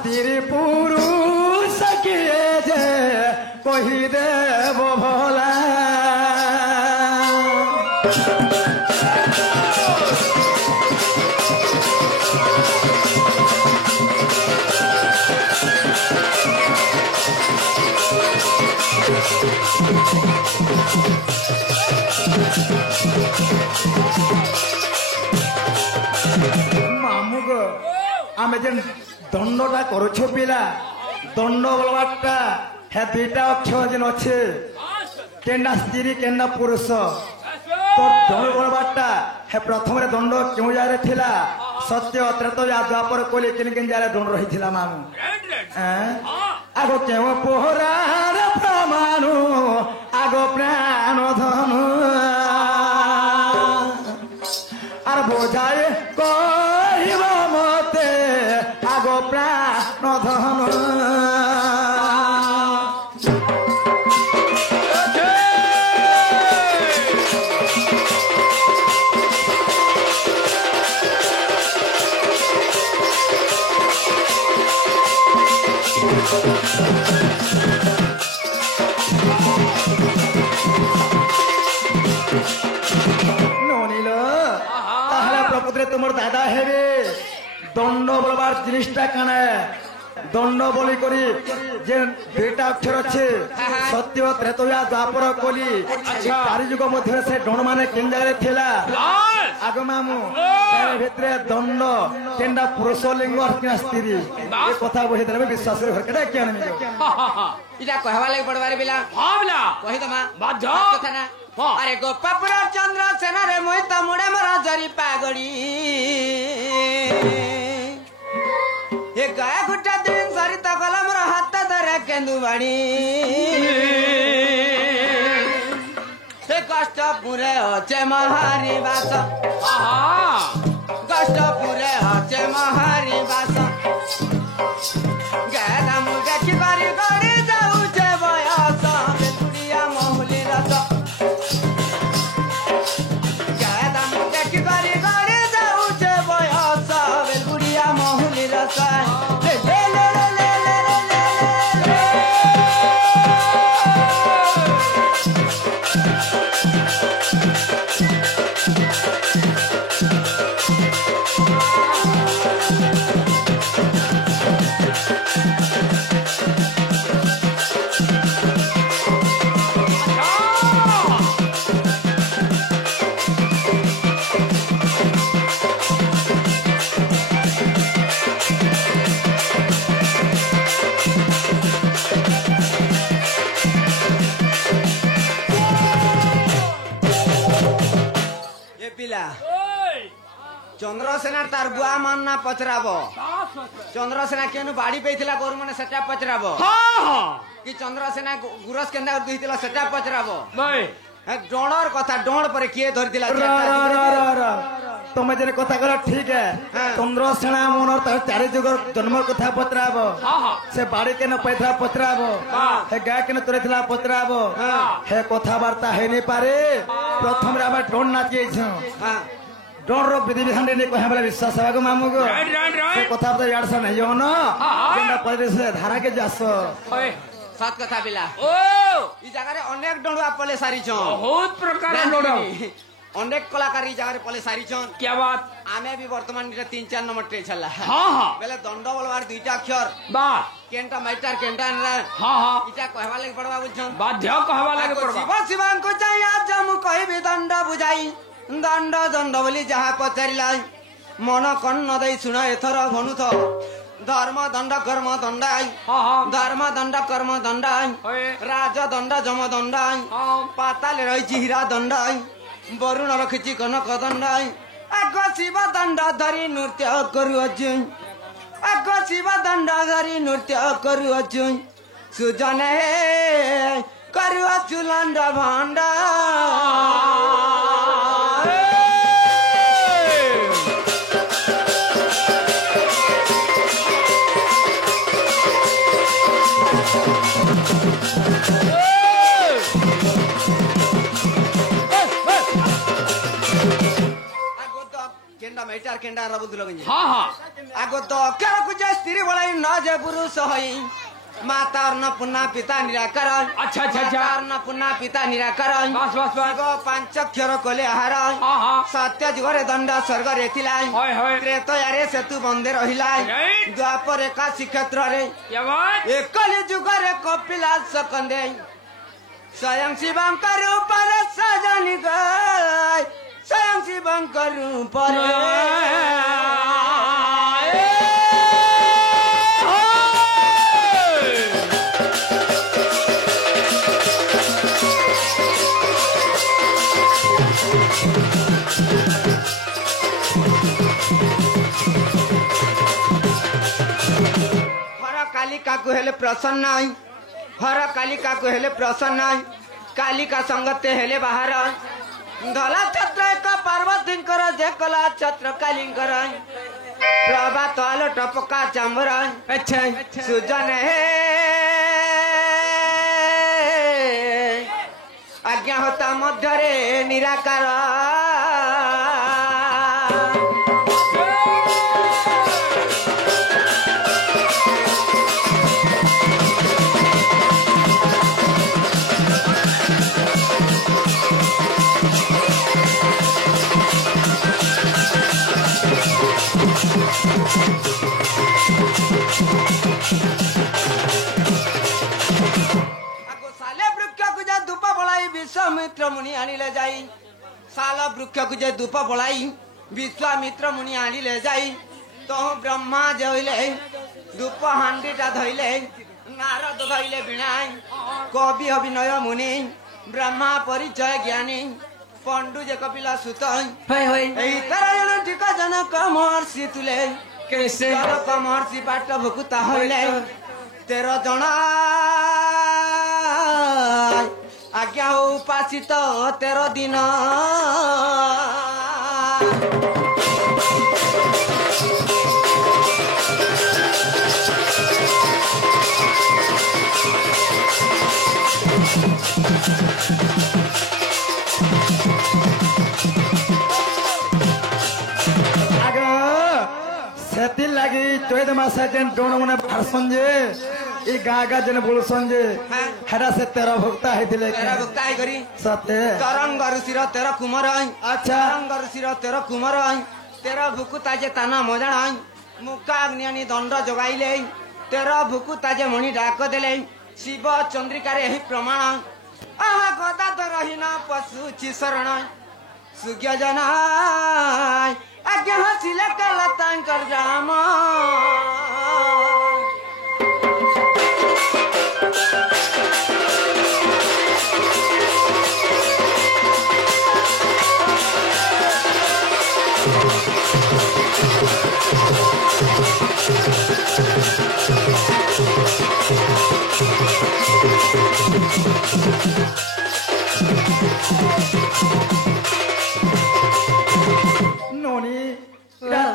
स्त्री पुरुष किए जे कही देव भोला मामुग आमे जेन दंडटा करुछु पिला दंड बोलवाटा हे दुईटा अक्षर जेन अच्छे केना स्त्री केना पुरुष तो दंड बोलवाटा हे प्रथम रे दंड क्यों जारे थिला सत्य त्रेतया द्वापर कोली किन किन जारे दंड रही थिला मामु आगो क्यों पोहरार प्रमाणु आगो प्राण धनु आर बोझाए कहिब मते आगो प्राण धनु तुम दादा हेबे दंड बोलबार जिनिसटा काना दंड बोली करी जे दुईटा अक्षर अच्छे सत्य त्रेतया द्वापर कली चारि जुग मध्य से दंड माने केन जगह थिला आग मामु भितरे दंड केनडा पुरुष लिंग और स्त्री ए कथा बहि देले विश्वास रे हरकटा क्या नहीं इटा कहवा लाग पड़वारे बिला हां बिला कहि दमा बाध्य कथा ना अरे गोपापुर चंद्र सेना रे मोहि तमुडे मरा जरी पागड़ी ए गाया गुट्टा दिन सरी तकला मोर हाथ धरे केंदु बाणी ए कष्ट पुरे होचे महारी बास कष्ट पुरे होचे महारी बास गाना मुगे की बारी गड़ी जाऊ जे बयस बेतुड़िया महुली रस चंद्रसेना तार बुआ मन ना पचराब चंद्रसेना केनु बाड़ी पेथिला गोर माने सेटा पचराब कि चंद्रसेना गुरस केंदा दुहितिला सेटा पचराब भाई डोणर कथा डोण पर किए धरतिला तुम जे कथा करा ठीक है चंद्रसेना मन तार चारि जुगर जन्म कथा पचराब से बाड़ी केन पैथला पचराब हे गाय केन तोरेथिला पचराब हे कथा वार्ता हे नै पारे प्रथम रे हम डोण नाचि छ डोर विधि विधान ने कहे वाला विश्वास है गो मामू को से कथा तो यार सा नहीं हो ना जेना परिवेश धारा के जास सात कथा बिला ओ ई जगह रे अनेक डोडुआ पले सारी छ बहुत प्रकार डोडो अनेक कलाकार ई जगह रे पले सारी छ क्या बात आमे भी वर्तमान 3-4 नंबर ट्रे छला हां बेले दंड बोलवार दुईटा अक्षर बा केनटा माइटर केनटा हां इटा कहवा लाग पड़वा बुझन बाध्य कहवा लाग पड़वा शिव शिवान को चाहिए आज हम कहि दंड बुझाई दंड दंड बोली जहा पचारिला मन कन्न दई सुन एथर भनुथ धर्म दंड कर्म दंडाई धर्म दंड कर्म दंडाई राज दंड जम दंडाई पाताल रही हीरा दंडाई वरुण रखी कनक दंडाई आग शिव दंड धरी नृत्य करुअछु आग शिव दंड धरी नृत्य करुअछु सुजन हे करुअछु लंड भांडा केंडा मेटार केंडा रबुद लगन हां हां आगो दक्षर को जे स्त्री बोलाई न जे पुरुष होई माता और न पुन्ना पिता निराकार अच्छा अच्छा अच्छा और न पुन्ना पिता निराकार बस बस बस गो पांच अक्षर कोले आहार हाँ हाँ सत्य जुगरे दंड स्वर्ग रे थिला होय होय त्रेतयारे सेतु बंदे रहिला Right. द्वापर एका श्रीक्षेत्र रे क्या बात एकली जुगरे कपिला सकंदे स्वयं शिवंकर ऊपर सजनी गय स्वयं शिवंकर ऊपर कालिका को हेले प्रसन्न आई हर कालिका को हेले प्रसन्न आई कालिका संगते हेले बाहर धला छत्र एक पार्वती कर जे कला छत्र कालिंकर प्रभा तल टपका चांबर अच्छा सुजन हे आज्ञा होता मध्यरे निराकार विश्वामित्र मुनि आनिले जाई साल वृक्ष को जे धूप बोलाई विश्वामित्र मुनि आनिले जाई तो ब्रह्मा जइले धूप हांडीटा धइले नारद धइले बिणाई कवि अभिनय मुनि ब्रह्मा परिचय ज्ञानी पंडु जे कपिला सुत होय होय एई तरह जन ठीक जनक महर्षि तुले कैसे जनक महर्षि बाट भुकुता होइले 13 जना आज्ञा उपासित 13 दिन सेति लगी चौद मास जेन डोण मने भाषण जे ई गाँ गाँ जेन बोलसन जे हेरा से 13 भक्ता हेतिले 13 भक्ता है करी सते तरंग ऋषिर 13 कुमार अच्छा तरंग ऋषिर 13 कुमार 13 भुकुता जे ताना मजाण मुका अग्नि दंड जगाइले 13 भुकुता जे मणि डाक देले शिव चंद्रिका रे ही प्रमाण आहा गदा तो रहिना पशु छि शरण सुज्ञ जना आज्ञा हसिले कला तांकर राम नोनी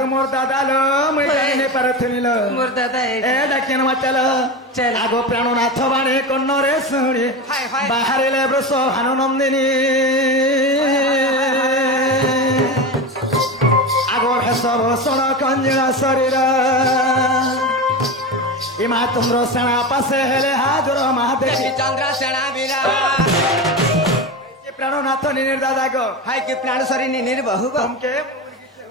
मोर दादा लो मैं जाने पर थनिल मोर दादा ए डाकिन मचल चल आगो प्राणनाथ बाणे कन्नरे सुणी हाय हाय बाहरिले ब्रस आनंदिनी आगो सब सण कंजरा शरीर इमा तुमरो सेना पासे हेले हाजर महादेवी चंद्र सेना बीरा प्राणनाथ निनिर दादा गो हाय के प्राण सरी निनिर बहु गो हमके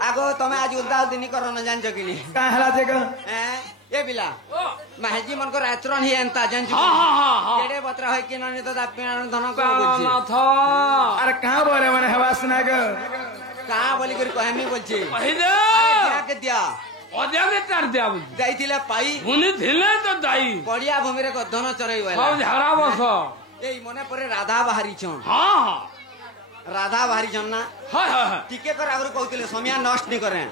आगो तमे आज उदाल दिनी करो न जान जगिनी का हला जगह ए बिला महजी मन को रात्रन ही एंता जान हाँ हाँ हाँ हाँ केडे बत्र है कि ननी तो प्राण धन को बोलछी नाथ अरे कहाँ बोले मैंने हवास ना गो कहां बोली कर कहमी बोलछी पहिदे क्या के दिया अद्यागे तार दिया जाइथिले पाई मुनि थिले तो दाई पड़िया भूमि रे गधन चरई वाला सब झाड़ा बस एई मने परे राधा बाहरी छन हाँ हाँ राधा बाहरी छन ना हाय हाय टिके कर आगर कहतिले समय नष्ट नहीं करे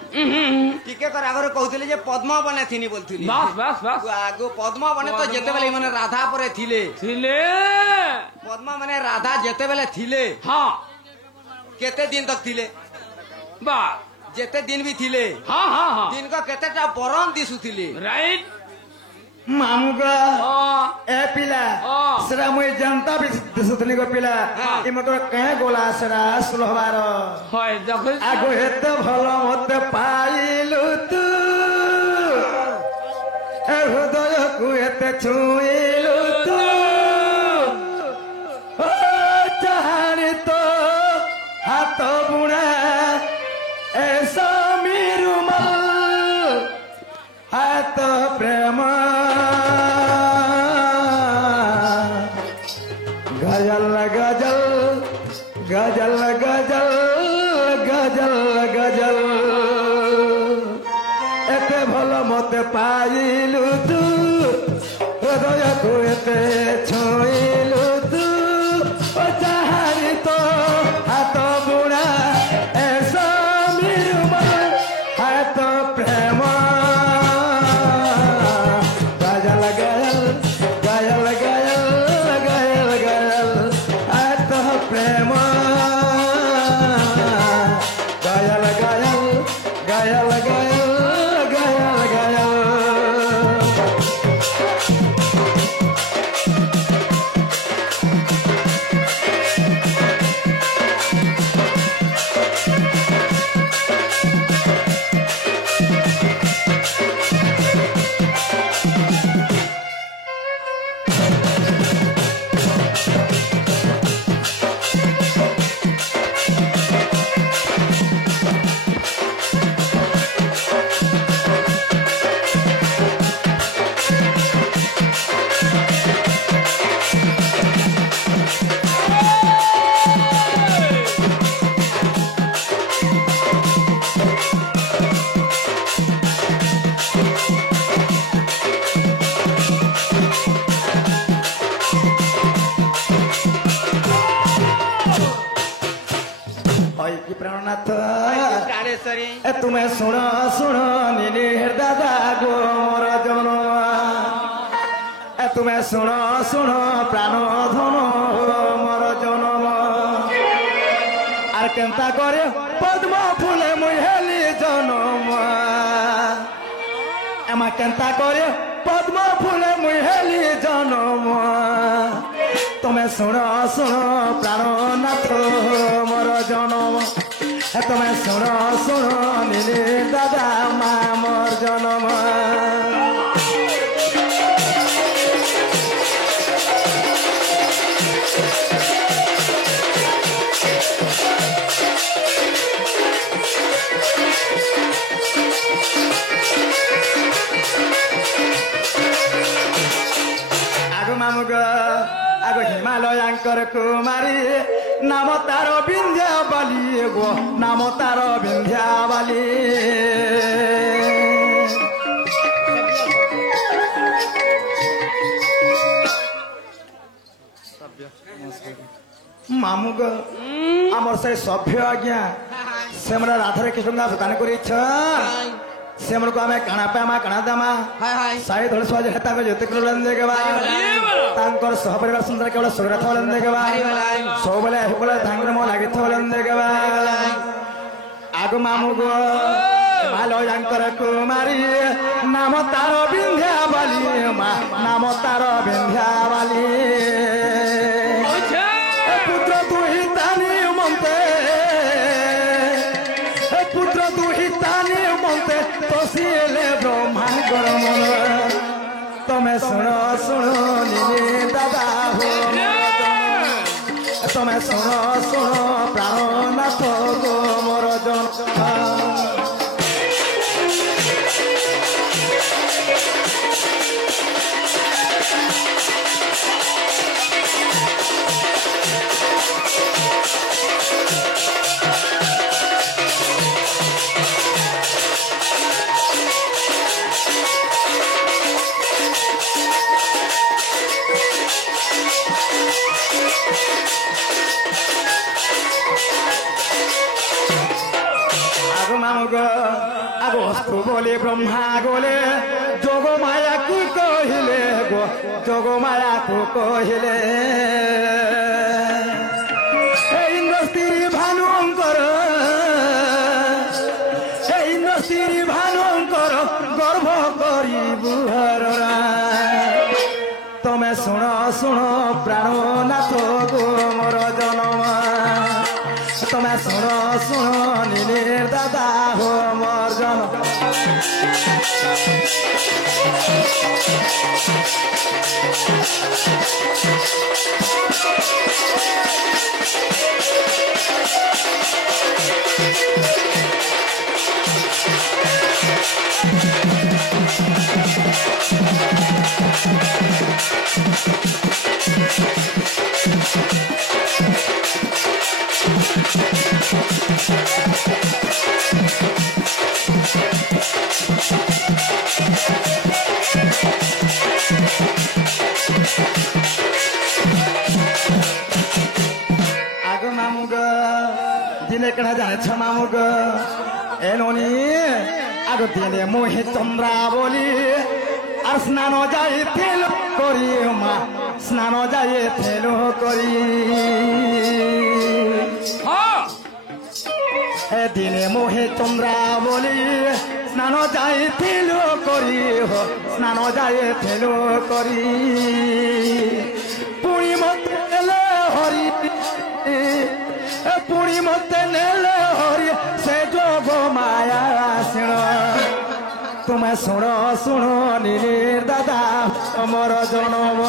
टिके कर आगर कहतिले जे पद्म बने थिनी बोलथिली बस बस बस आगो पद्म बने तो जेते बेले माने राधा परे थिले थिले पद्म माने राधा जेते बेले थिले हाँ केते दिन तक थिले बा जेते दिन भी थिले हाँ हाँ हाँ दिन का केतेटा बरन दिसुथिले राइट मामुगा हाँ ए पिला हाँ। सरा मुई जनता भी दिसुतनी को पिला हाँ। ई मतो कहे गोला सरा सुलहबार हाय देखो आगो हेते भलो मते पाइलु तू ଏ ହୃଦୟକୁ ଏତେ ଛୁଇଁଲୁ ତୁ ଓ ଚାହାଣି ତ ହାତ ବୁଣା ଏ ସମିରୁମାଲ ହାତ ପ୍ରେମ गजल गजल गजल गजल गजल गजल एते भल मते पाइलु तू हृदय को एते छुइलु तू ओ चाहारी तो हाथ बुଣା ए समिरुमाल हाथ प्रेम गजल गजल गजल गजल गजल गजल हाथ प्रेम गजल गजल गजल गजल गजल गजल ओय की प्राणनाथ प्राणेश्वरी ए तुम्हें सुन सुन नीली दादा गो मोर जन ए तुम्हें सुन सुन प्राण धन मोर जन्म आर केनता करे पद्म फूले मुई हेली जन्म एमा केनता करे पद्म फूले मुई हेली जन्म तुम्हें सुन सुन प्राणनाथ मोर जन्म तुम्हें सुन सुन नीली दादा मा मोर जन्म आगो मामुग आगो हिमालयांकर कुमारी नाम तार विंध्यावाली गो नाम तार विंध्यावाली मामुग आमर से सभ्य आज्ञा से हमरा राधारे कृष्ण दास दान करी से हमको आमे काना पे आमा काना दामा हाय हाय साई धड़ स्वाज हेता को जते किलो लंदे के बा तांकर सहपरिवार सुंदर केवल सुरथ लंदे के बा सो बोले हे बोले धांगर मो लागे थो लंदे के बा आगो मामू गो मालो यांकर कुमारी नाम तारो विंध्यावाली नाम तारो विंध्यावाली पुत्र तू ही तानी मनते पुत्र तू ही तानी मनते तोसिले ब्रह्मा गरम तमें सुन सुन नीली दादा हो तमें सुन सुन प्राणनाथ गो मोर जन आगो हस्तु बोले ब्रह्मा गोले जोग माया को कहिले गो जोग माया को कहिले इंद्र स्त्री भानुकर इंद्र स्त्री भानुकर गर्भ करी बुहर तमें सुन सुन प्राणनाथ गो मोर जनम तमें सुन सुन नीली दादा हो मोर जन आगो मामू ग दिने कणा जाने छ मामू ग एनोनी आगो दिने मोहे चंद्रा बोली আর স্নান যাই তেল করি মা স্নান যাই তেল করি দিনে মোহে চন্দ্রা বলি স্নান যাই তেল করি স্নান যাই তেল করি পুরি মতে নেলে হরি পুরি মতে নেলে হরি সে যোগ মায়া সিণ তুমি শুণ শুণ নীলির দাদা আমার জনম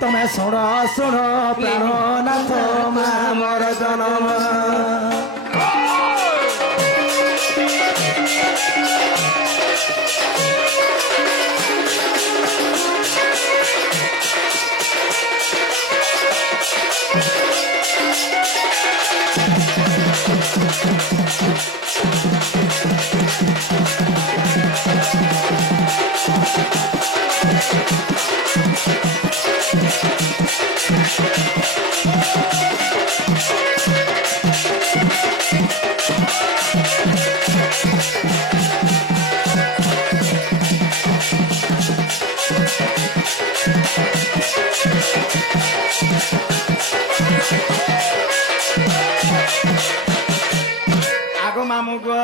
তুমি শুণ শুণ প্রাণনাথ আমার জনম आगो मामू गो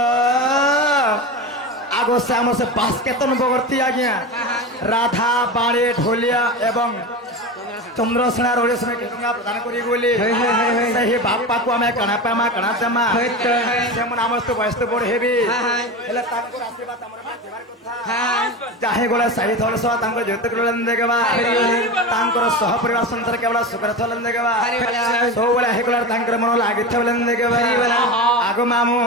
आगो से आम से बास्केतन बगर्ती आज्ञा राधा बाड़े ढोलिया एवं चंद्रसेना रोडेश में केतुंगा प्रदान करी बोली सही बापा को हमें कणापा मा कणातमा से मन आमस्त वयस्त बड़ हेबी हेले तांको आशीर्वाद हमर मा देवार कथा चाहे गोला सही थोरस तांको ज्योति कुलन देगबा तांकर सह परिवार संतर केवल सुकर थलन देगबा सो गोला हे गोला तांकर मन लागि थलन देगबा आगो मामू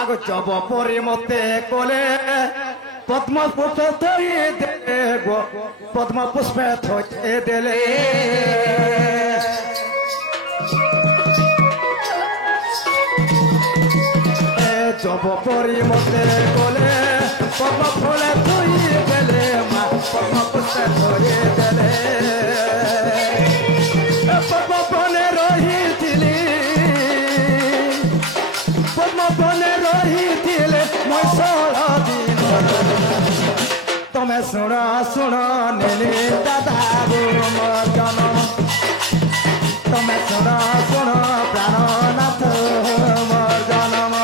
आगो जब परि मते कोले पद्म पुष्प थई दे गो पद्म पुष्प थई देले जब परि मते कोले पद्म फूल थई देले मा पद्म पुष्प थई देले पद्म बने रहिथिली पद्म बने रहिथिले মই 16 दिन তুমি শুণ শুণ নীলি দাদা মোর জনম তুমি শুণ শুণ প্রাণনাথ মোর জনম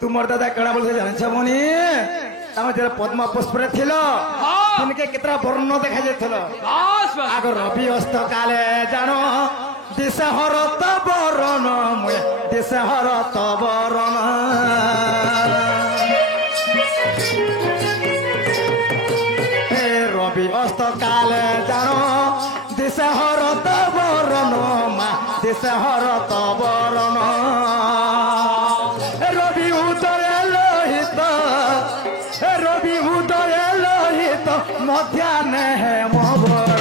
तुम दादा कड़ा बोलते जाने मनी जब पद्म पुष्प तुमके कितना वर्ण देखा जाइल आग रवि अस्त काले जान दिशा हरत बरण मुए दिशा हरत बरण रवि अस्त काले जान दिशा हरत बरण मा दिशा हरत बरण रवि उदय लोहित रवि उदय लोहित मध्याह्न है मोबर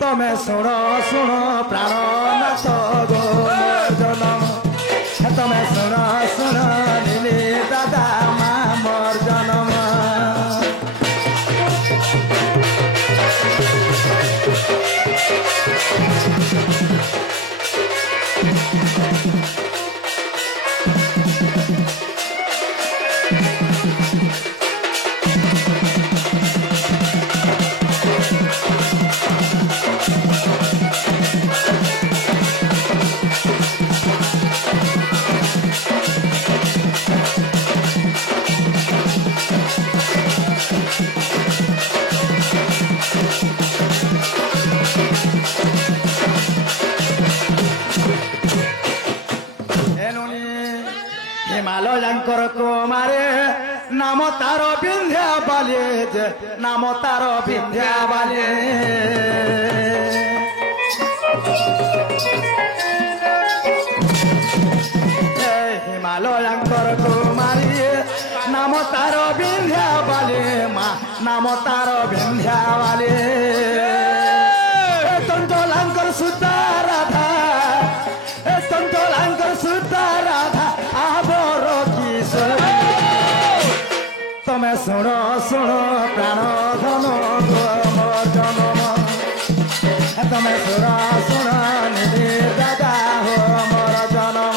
तमें शुण शुण प्राणनाथ गो जनम तमें शुण शुण नीली दादा मा मोर जनम ଏନୁନି ହିମାଲୟଙ୍କର କୁମାରେ ନାମ ତାର ବିନ୍ଧ୍ୟା ବାଲେ ଯେ ନାମ ତାର ବିନ୍ଧ୍ୟା ବାଲେ ହିମାଲୟଙ୍କର କୁମାରୀ ନାମ ତାର ବିନ୍ଧ୍ୟା ବାଲେ ମା ନାମ ତାର ବିନ୍ଧ୍ୟା ବାଲେ ଚଞ୍ଚଳାଙ୍କର ସୁତା ରାଧା চঞ্চলাঙ্কর সুতা রাধা আবর কিশোর তুমি শুণ শুণ প্রাণ ধন মোর জনম তুমি শুণ শুণ নিধি দাদা হো মোর জনম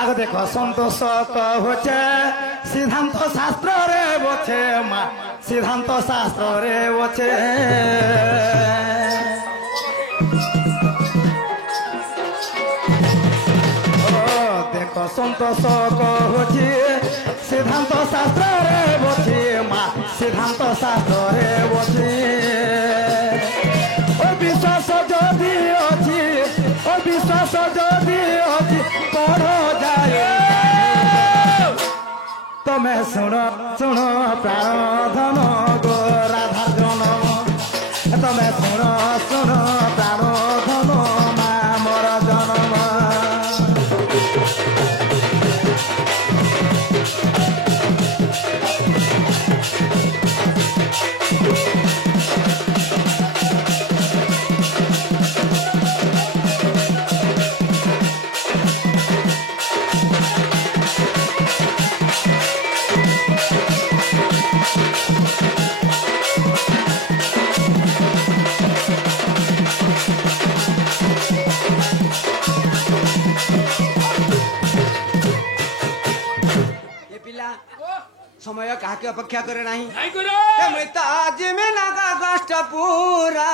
আগ দেখো সন্তোষ হচ্ছে সিদ্ধান্ত শাস্ত্রে বছে মা সিদ্ধান্ত শাস্ত্রে বছে দেখো সন্তোষ হচ্ছে সিদ্ধান্ত শাস্ত্রে বছে মা সিদ্ধান্ত শাস্ত্রে বছে ও বিশ্বাস যদি অছি ও বিশ্বাস যদি অছি পড় যায় তুমি শুণ শুণ প্রাণ ধন গো রাধা জনম তুমি শুণ শুণ প্রাণ ধন মা মোর জনম समय काके अपेक्षा करे नहीं नहीं करो मैं तो आज में नागा कष्ट पूरा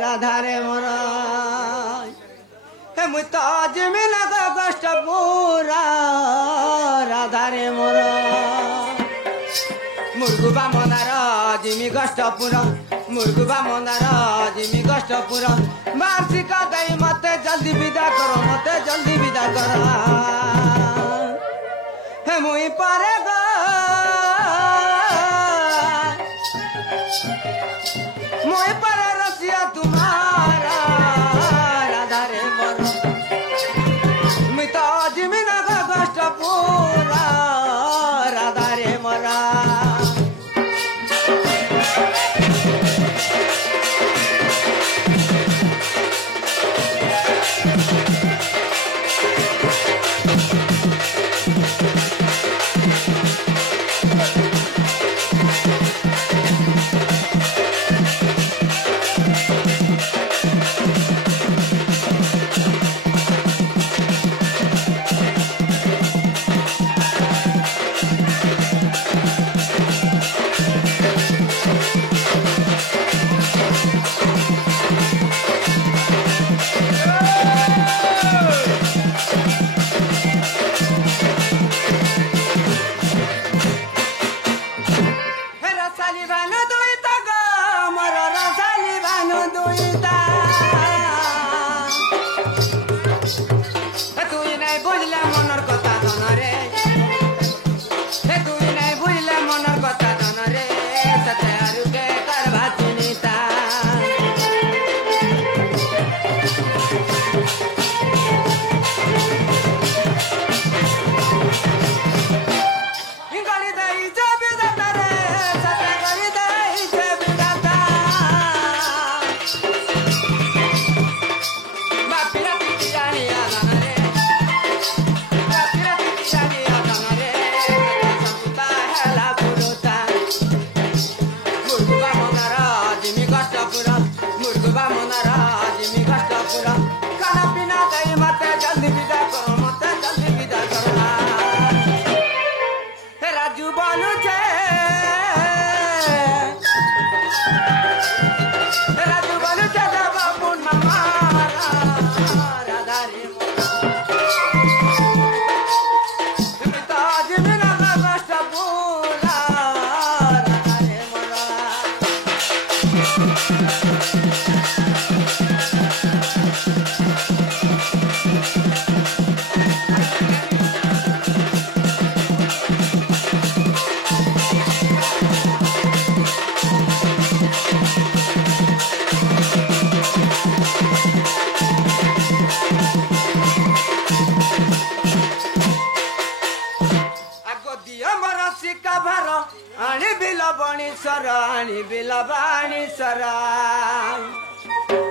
राधा रे मोरा मैं तो आज में नागा कष्ट पूरा राधा रे मोरा मुर्गुबा मनार जिमी कष्ट पूरा मुर्गुबा मनार जिमी कष्ट पूरा वार्षिका गई मते जल्दी विदा करो मते जल्दी विदा करो हे मुई पारेगा मुई पारे रसिया तुम्हारा राधा रे मोरा मुई तो जिमिना का कष्ट पूरा राधा रे मोरा ଆଗ ଦିଅ ମୋର ଶିକା ଭାର ଆଣି ବିଲ ବଣି ସର ଆଣି ବିଲ ବାଣି ସର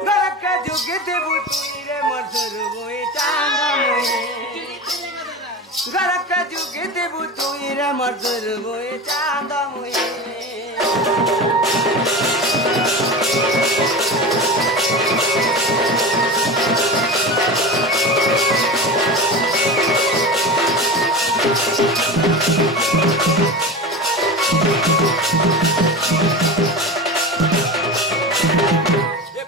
ଗରକେ ଯୁଗି ଦେବୁ ତୁଇରେ ମଧୁର ବୋଇ ଚାନ୍ଦ ମୁଇ ଗରକେ ଯୁଗି ଦେବୁ ତୁଇରେ ମଧୁର ବୋଇ ଚାନ୍ଦ ମୁଇ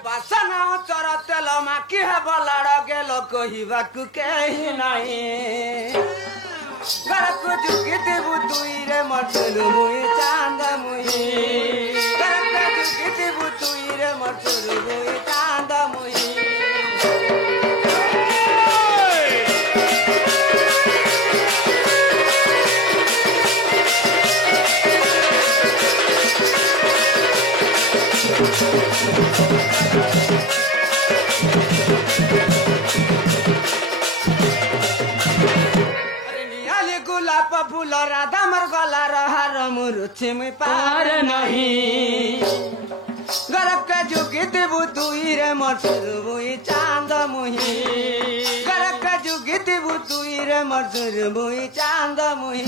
ବାସନା ଚର ତେଲ ମାକି ହେବ ଲାଡ଼ ଗେଲ କହିବାକୁ କେହି ନାହିଁ ଘରକୁ ଯୁଗି ଦେବୁ ତୁଇରେ ମଧୁର ମୁଇ ଚାନ୍ଦ ମୁଇ ଘରକୁ ଯୁଗି ଦେବୁ ତୁଇରେ ମଧୁର ମୁଇ ଚାନ୍ଦ ମୁଇ गुलाब फूल राधा मर गला रहार मुरुछि मुई पार नहीं गरब के जुगी देबू तुई रे मधुर मुई चांद मुही गरब के जुगी देबू तुई रे मधुर मुई चांद मुही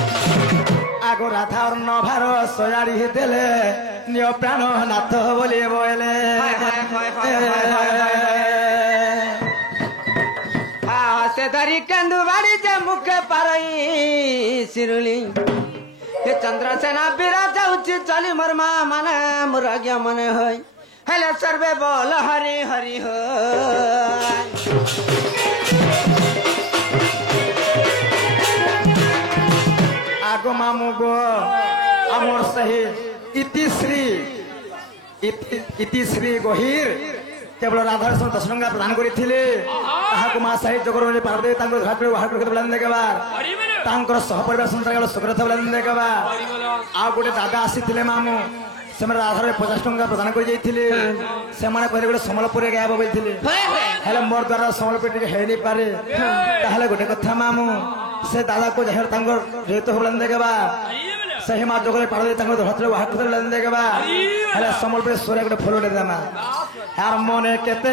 आगो राधा और नभार सयाड़ी देले नियो प्राण नाथ बोली बोले से धरी कंदु बाड़ी जे मुखे पारई सिरुली हे चंद्रसेना बिरा जाउची चली मोर मा माने मोर आज्ञा मने होय हेले सर्वे बोल हरि हरि हो आगो मामू गो आमर सही इतिश्री गहीर केवल राधार सहित 10 टंका प्रदान करथिले ताहाको मा सही जगर पार्वती तांको घाट बाहर करके बुलान देबार तांकर सहपरिवार संसार सुग्रथ बुलान देबा आ गोटे दादा आसीथिले मामू से राधार 50 टंका प्रदान कर जाइथिले से माने कहले गोटे समलपुर गायब बोलथिले हेले मोर द्वारा समलपुर टिके हेनी पारे ताहले गोटे कथा मामू से दादा को जहर तांकर रेत बुलान देबा सही माँ जगह पार्वती तांको घाट बाहर करके बुलान देबा हेले समलपुर सोरे गोटे फलो दे देमा यार मने केते